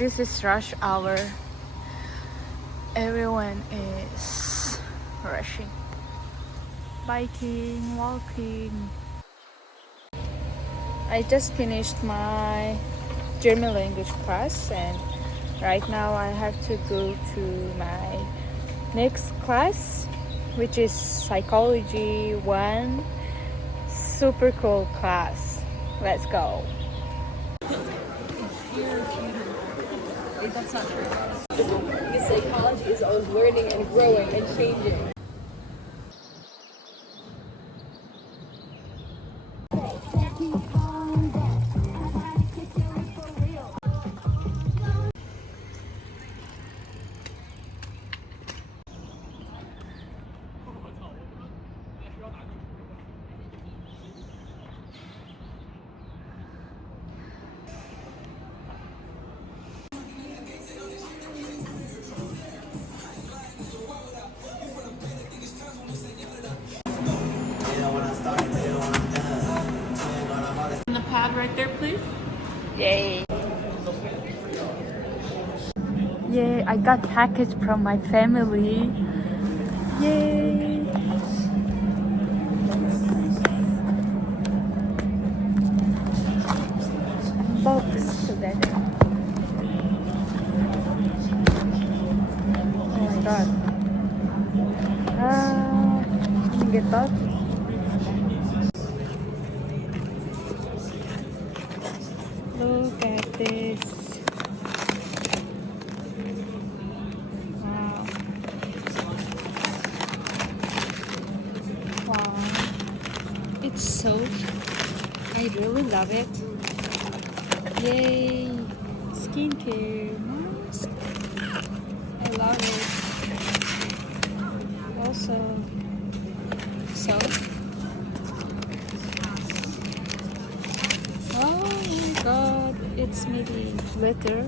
This is rush hour. Everyone is rushing. Biking, walking. I just finished my German language class and right now I have to go to my next class, which is Psychology 1. Super cool class. Let's go. That's not true. Because psychology is always learning and growing and changing. Pad right there, please. Yay. Yay, I got package from my family. Yay. Box together. Oh my god. Can you get that? Look at this. Wow. Wow. It's so, I really love it. Yay. Skincare mask. I love it. Also, soap. God, it's maybe glitter.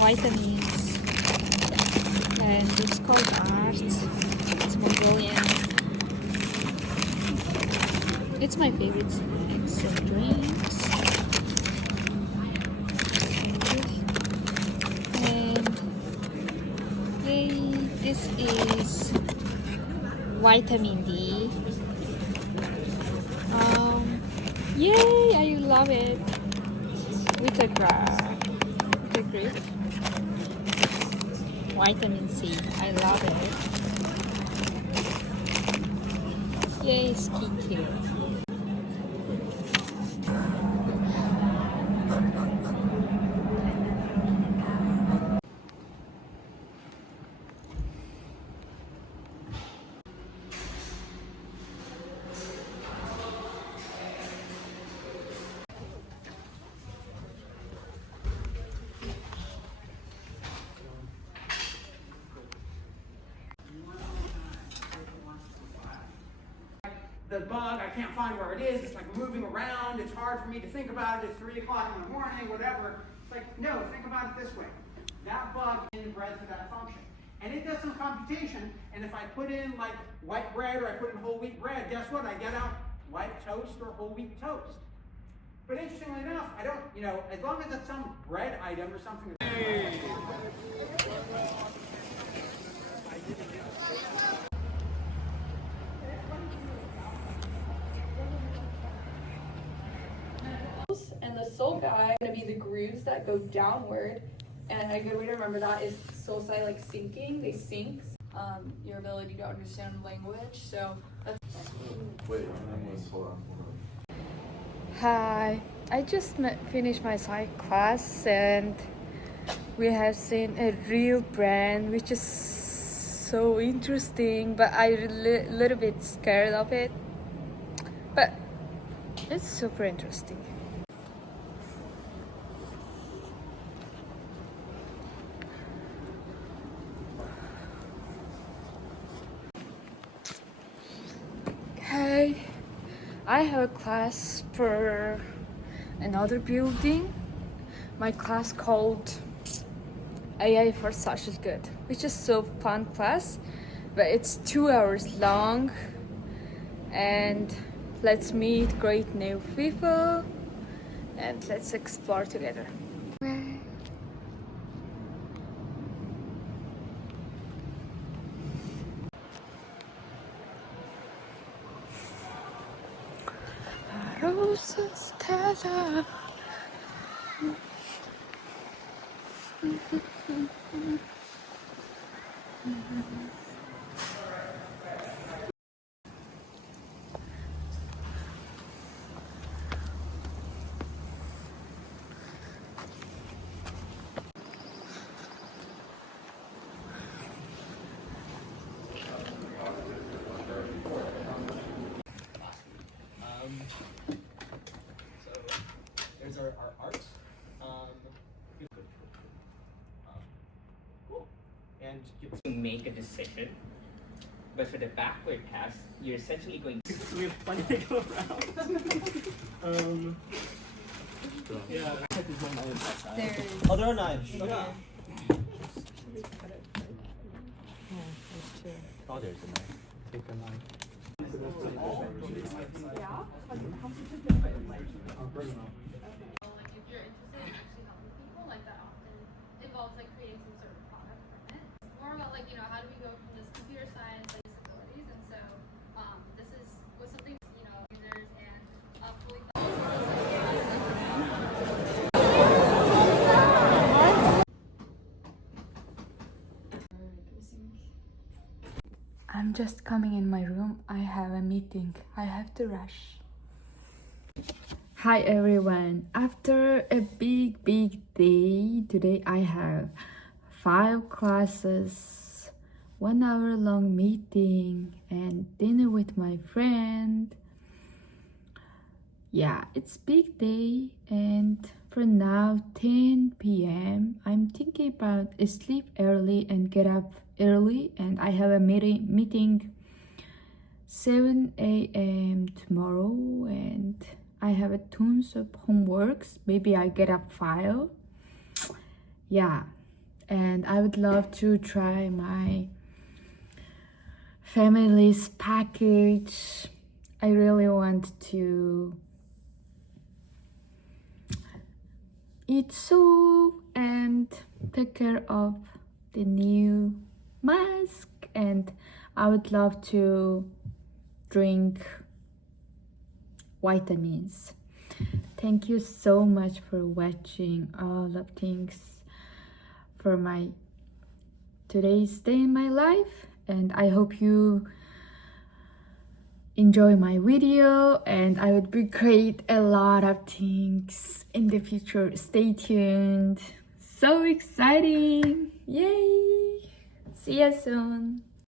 Vitamins. And it's called art. It's Mongolian. It's my favorite snacks and drinks. And yay, this is vitamin D. Yay, I love it. With a grape. Vitamin C, I love it. Yay, skincare. The bug, I can't find where it is, it's like moving around, it's hard for me to think about it, it's 3 o'clock in the morning, whatever. It's like, no, think about it this way. That bug inbred to that function. And it does some computation, and if I put in like white bread or I put in whole wheat bread, guess what? I get out white toast or whole wheat toast. But interestingly enough, I don't, as long as it's some bread item or something. And the soul guy is going to be the grooves that go downward, and a good way to remember that is soul side, like sinking. They sink your ability to understand language. So that's Hi, I just finished my psych class and we have seen a real brand which is so interesting, but I'm a little bit scared of it, but it's super interesting. Okay, I have a class for another building. My class called AI for Social Good, which is so fun class, but it's 2 hours long and let's meet great new people and let's explore together. Roses Stella. So there's our art. Cool. And you to make a decision, but for the backward pass, you're essentially going. We have plenty to go around. Yeah. Oh, there are knives. Okay. Oh, there's a knife. Take a knife. Yeah. Like if you're interested in actually helping people, like that often involves like creating some sort of product from it. It's more about like, you know, how do we go from this computer science like disabilities, and so this was something, you know, users and fully I'm just coming in my room. I have a meeting. I have to rush. Hi everyone. After a big day, today I have 5 classes, 1 hour long meeting, and dinner with my friend. Yeah, it's big day, and for now 10 p.m. I'm thinking about sleep early and get up early, and I have a meeting 7 a.m. tomorrow, and I have a tons of homeworks. Maybe I get up 5. Yeah, and I would love to try my family's package. I really want to eat soup and take care of the new mask, and I would love to drink vitamins. Thank you so much for watching all of things for my today's day in my life, and I hope you enjoy my video, and I would be create a lot of things in the future. Stay tuned. So exciting. Yay. See you soon.